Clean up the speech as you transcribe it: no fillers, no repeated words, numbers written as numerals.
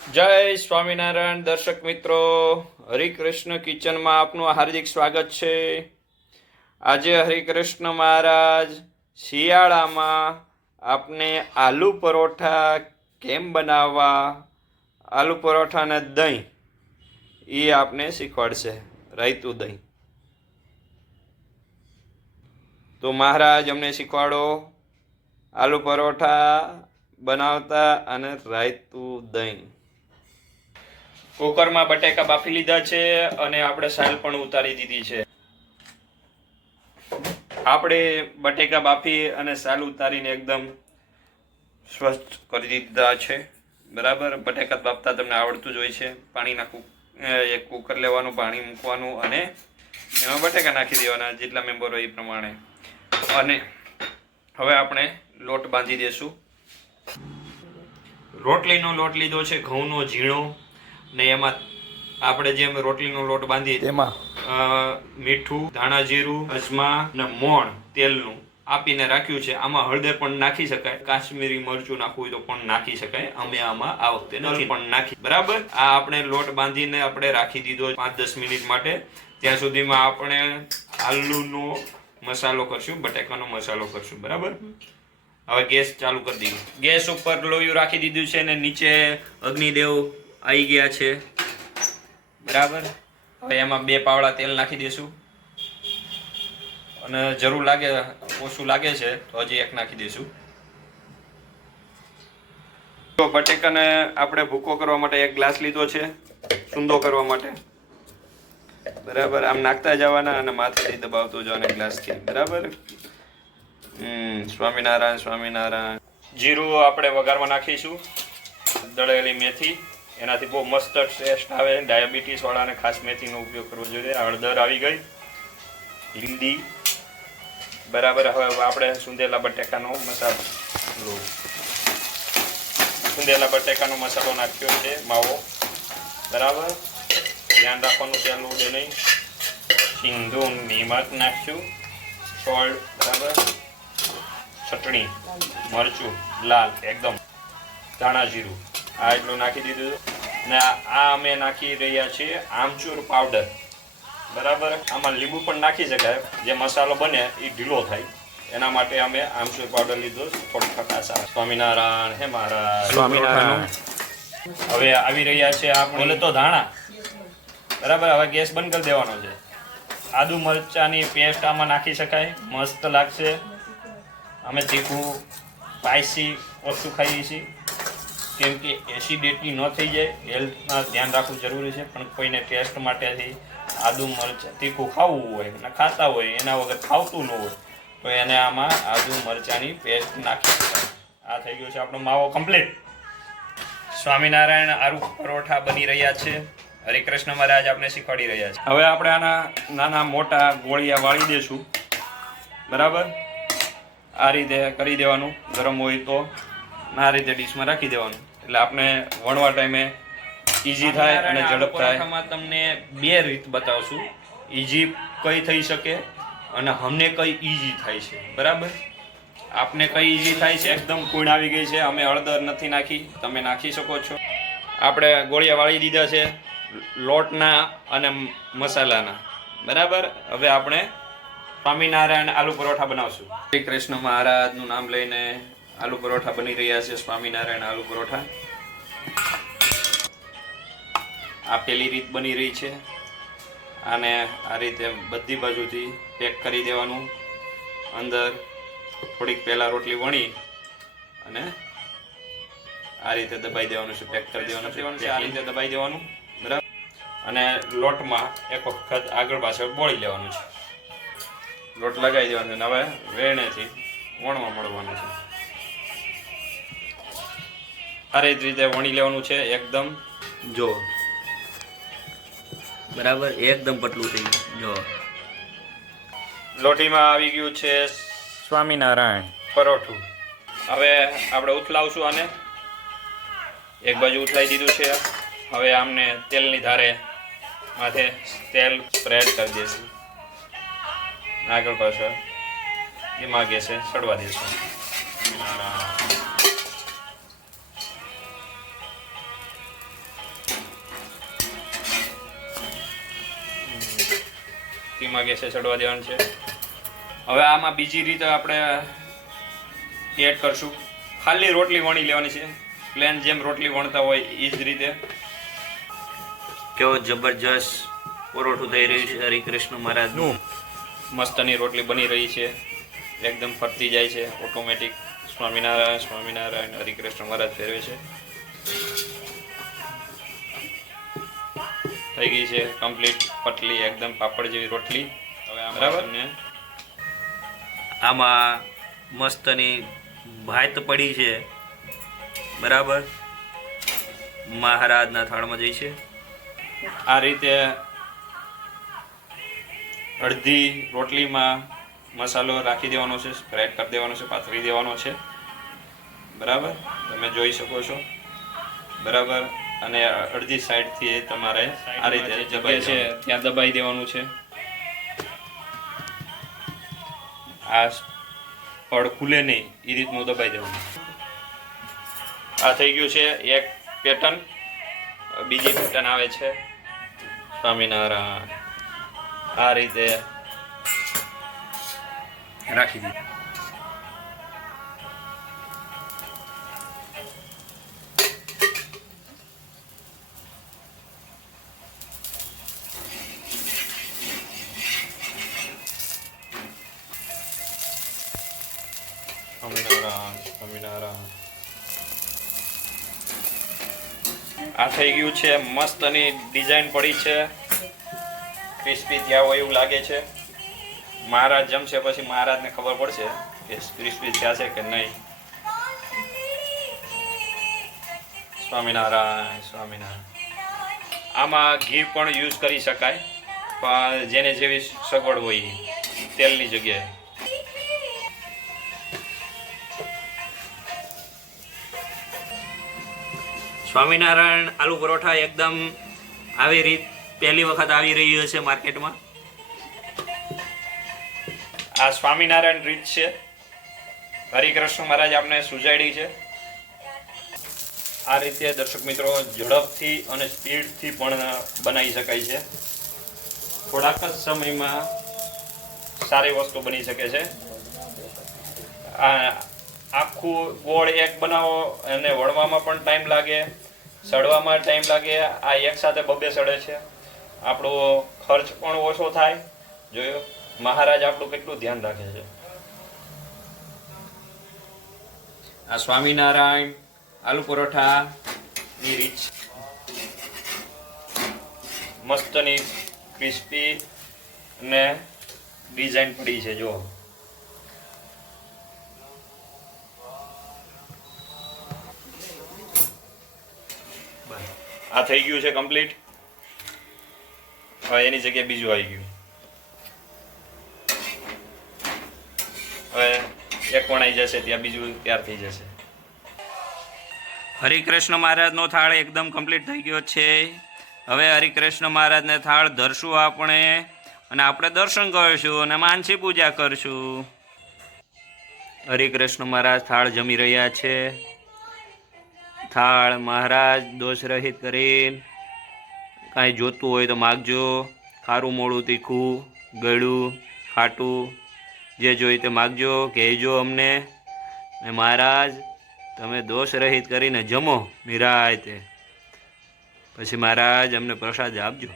જય સ્વામિનારાયણ દર્શક મિત્રો, હરિકૃષ્ણ કિચનમાં આપનું હાર્દિક સ્વાગત છે. આજે હરિકૃષ્ણ મહારાજ શિયાળામાં આપને આલુ પરોઠા કેમ બનાવવા, આલુ પરોઠા અને દહીં એ આપને શીખવાડશે, રાયતું દહીં. તો મહારાજ અમને શીખવાડો આલુ પરોઠા બનાવતા અને રાયતું દહીં. કુકરમાં બટેકા બાફી લીધા છે અને આપણે સાલ પણ ઉતારી દીધી છે. આપણે બટેકા બાફી અને સાલ ઉતારીને એકદમ સ્વચ્છ કરી દીધા છે. બરાબર, બટેકા બાફતા તમને આવડતું જ હોય છે. પાણીના એક કુકર લેવાનું, પાણી મૂકવાનું અને એમાં બટેકા નાખી દેવાના, જેટલા મેમ્બર હોય એ પ્રમાણે. અને હવે આપણે લોટ બાંધી દેશું. રોટલીનો લોટ લીધો છે, ઘઉંનો ઝીણો, ને એમાં આપણે જેમ રોટલીનો લોટ બાંધીએ તેમાં મીઠું, ધાણા જીરું, અજમા અને મોણ તેલનું આપીને રાખ્યું છે. આમાં હળદર પણ નાખી શકાય, કાશ્મીરી મરચું નાખવું હોય તો પણ નાખી શકાય. અમે આમાં આ વખતે નથી પણ નાખી. બરાબર, આ આપણે લોટ બાંધીને આપણે રાખી દીધો 5-10 મિનિટ માટે. ત્યાં સુધીમાં આપણે આલુનો મસાલો કરશું, બટેકાનો મસાલો કરશું. બરાબર, હવે ગેસ ચાલુ કરી દઈએ. ગેસ ઉપર લોયું રાખી દીધું છે ને નીચે અગ્નિદેવ આવી ગયા છે. બરાબર, હવે એમાં 2 પાવડા તેલ નાખી દઈશું અને જરૂર લાગે, ઓછું લાગે છે તો હજી 1 નાખી દઈશું. તો બટેકાને આપણે ભૂકો કરવા માટે 1 ગ્લાસ લીધો છે, સૂંદો કરવા માટે. બરાબર, આમ નાખતા જવાના અને માથેથી દબાવતો જવાના ગ્લાસથી. બરાબર. સ્વામિનારાયણ સ્વામિનારાયણ. જીરું આપણે વઘારમાં નાખીશું, દળેલી મેથી, એનાથી બહુ મસ્ત ટેસ્ટ આવે. ડાયાબિટીસ વાળાને ખાસ મેથીનો ઉપયોગ કરવો જોઈએ. હળદર આવી ગઈ, હિંદી. બરાબર, હવે આપણે સુંદેલા બટેકાનો મસાલો નાખ્યો છે, માવો. બરાબર, ધ્યાન રાખવાનું તેલ ઉડે નહીં. સિંધુ નિમક નાખશું, સોલ્ટ. બરાબર, ચટણી, મરચું લાલ એકદમ, ધાણા જીરું, આ એટલું નાખી દીધું. ને આ અમે નાખી રહ્યા છીએ આમચૂર પાવડર. બરાબર, આમાં લીંબુ પણ નાખી શકાય, જે મસાલો બને એ ઢીલો થાય એના માટે અમે આમચૂર પાવડર લીધો, થોડું ખટાશ આવે. સ્વામિનારાયણ. હે મહારાજ સ્વામિનારાયણ. હવે આવી રહ્યા છે આપણે બોલે તો ધાણા. બરાબર, હવે ગેસ બંધ કરી દેવાનો છે. આદુ મરચાની પેસ્ટ આમાં નાખી શકાય, મસ્ત લાગશે. અમે તીખું સ્પાઈસી ઓછું ખાઈએ છીએ કેમ કે એસિડિટી ન થઈ જાય, હેલ્થમાં ધ્યાન રાખવું જરૂરી છે. પણ કોઈને ટેસ્ટ માટેથી આદુ મરચાં તીખું ખાવું હોય અને ખાતા હોય, એના વગર ખાવતું ન હોય, તો એને આમાં આદુ મરચાંની પેસ્ટ નાખી શકાય. આ થઈ ગયો છે આપણો માવો કમ્પ્લીટ. સ્વામિનારાયણ આલુ પરોઠા બની રહ્યા છે. હરિકૃષ્ણ મહારાજ આપણે શીખવાડી રહ્યા છે. હવે આપણે આના નાના મોટા ગોળિયા વાળી દઈશું. બરાબર, આ રીતે કરી દેવાનું. ગરમ હોય તો આ રીતે ડીશમાં રાખી દેવાનું, એટલે આપણે વણવા ટાઈમે ઈઝી થાય અને ઝડપ થાય. તમને 2 રીત બતાવશું, ઈઝી કઈ થઈ શકે અને અમને કઈ ઈઝી થાય છે. બરાબર, આપને કઈ ઈઝી થાય છે. એકદમ કૂણ આવી ગઈ છે, અમે હળદર નથી નાખી, તમે નાખી શકો છો. આપણે ગોળિયા વાળી દીધા છે લોટના અને મસાલાના. બરાબર, હવે આપણે સ્વામિનારાયણ આલુ પરોઠા બનાવશું. શ્રી કૃષ્ણ મહારાજનું નામ લઈને આલુ પરોઠા બની રહ્યા છે. સ્વામિનારાયણ આલુ પરોઠા. આ પેલી રીત બની રહી છે. આને આ રીતે બધી બાજુથી પેક કરી દેવાનું. અંદર થોડીક પહેલાં રોટલી વણી અને આ રીતે દબાઈ દેવાનું છે, પેક કરી દેવાનું છે. આ રીતે દબાઈ દેવાનું. બરાબર, અને લોટમાં એક વખત આગળ પાછળ બોળી લેવાનું છે. લોટ લગાવી દેવાનો અને હવે વેણેથી વણવા મળવાનું છે. આ રીતે વણી લેવાનું છે એકદમ. જો બરાબર, એકદમ પતલું થઈ ગયું. જો લોટીમાં આવી ગયું છે સ્વામિનારાયણ પરોઠું. હવે આપણે ઉથલાવશું આને. એક બાજુ ઉથલાઈ દીધું છે. હવે આમને તેલની ધારે માથે તેલ સ્પ્રેડ કરી દઈશું. આગળ પાછળ ધીમા ગેસે સડવા દઈશું. રોટલીમાં ગેસે ચડવા દેવાનું છે. હવે આમાં બીજી રીતે આપણે એડ કરશું. ખાલી રોટલી વણી લેવાની છે, પ્લેન જેમ રોટલી વણતા હોય એ જ રીતે. કેવો જબરજસ્ત પરોઠું થઈ રહ્યું છે હરિકૃષ્ણ મહારાજનું. મસ્તની રોટલી બની રહી છે, એકદમ ફરતી જાય છે ઓટોમેટિક. સ્વામિનારાયણ સ્વામિનારાયણ. હરિકૃષ્ણ મહારાજ ફેરવે છે. થઈ ગઈ છે કમ્પ્લીટ પતલી એકદમ પાપડ જેવી રોટલી. હવે બરાબર ને આમાં મસ્તની ભાત પડી છે બરાબર, મહારાજના થાળમાં જઈ છે. આ રીતે અડધી રોટલીમાં મસાલો રાખી દેવાનો છે, સ્પ્રેડ કરી દેવાનો છે, પાથરી દેવાનો છે બરાબર. તમે જોઈ શકો છો બરાબર. અને અડધી સાઈડથી તમારે આ રીતે જગ્યા છે ત્યાં દબાઈ દેવાનું છે. આ પડ ખુલે નહીં એ રીતનું દબાઈ દેવાનું. આ થઈ ગયું છે એક પેટર્ન. બીજી પેટર્ન આવે છે સ્વામિનારાયણ. આ રીતે રાખી દીધી. સ્વામિનારાયણ. આ થઈ ગયું છે મસ્તની ડિઝાઇન પડી છે, ક્રિસ્પી થયા હોય એવું લાગે છે. મહારાજ જમશે પછી મહારાજને ખબર પડશે કે ક્રિસ્પી થયા છે કે નહીં. સ્વામિનારાયણ સ્વામિનારાયણ. આમાં ઘી પણ યુઝ કરી શકાય, પણ જેને જેવી સગવડ હોય તેલની જગ્યાએ. સ્વામિનારાયણ આલુ પરોઠા એકદમ આવી રીત પહેલી વખત આવી રહ્યું હશે માર્કેટમાં. આ સ્વામિનારાયણ રીત છે, હરિકૃષ્ણ મહારાજ આપણે સુજાડી છે. આ રીતે દર્શક મિત્રો ઝડપથી અને સ્પીડથી પણ બનાવી શકાય છે. થોડાક જ સમયમાં સારી વસ્તુ બની શકે છે. આખું ગોળ એક બનાવો અને વળવામાં પણ ટાઈમ લાગે, સડવામાં ટાઈમ લાગે. આ એક સાથે બબે સડે છે. આપણો ખર્ચ પણ ઓછો થાય. જોયો મહારાજ આપણું કેટલું ધ્યાન રાખે છે. આ સ્વામિનારાયણ આલુ પરોઠાની રીત મસ્તની ક્રિસ્પી ને ડિઝાઇન પડી છે. જો આ થઈ ગયું છે કમ્પ્લીટ. હવે એની જગ્યાએ બીજું આવી ગયું. હવે એક વણાઈ જશે ત્યાં બીજું તૈયાર થઈ જશે. હરિકૃષ્ણ મહારાજનો થાળ એકદમ કમ્પ્લીટ થઈ ગયો છે. હવે હરિકૃષ્ણ મહારાજને થાળ ધરશું આપણે, અને આપણે દર્શન કરીશું અને માનસી પૂજા કરશું. હરિકૃષ્ણ મહારાજ થાળ જમી રહ્યા છે. થાળ મહારાજ દોષ રહિત કરીને કાંઈ જોતું હોય તો માગજો. ખારું મોડું તીખું ગળ્યું ખાટું જે જોઈએ તે માગજો, કહેજો અમને. ને મહારાજ તમે દોષ રહિત કરીને જમો નિરાયતે, પછી મહારાજ અમને પ્રસાદ આપજો.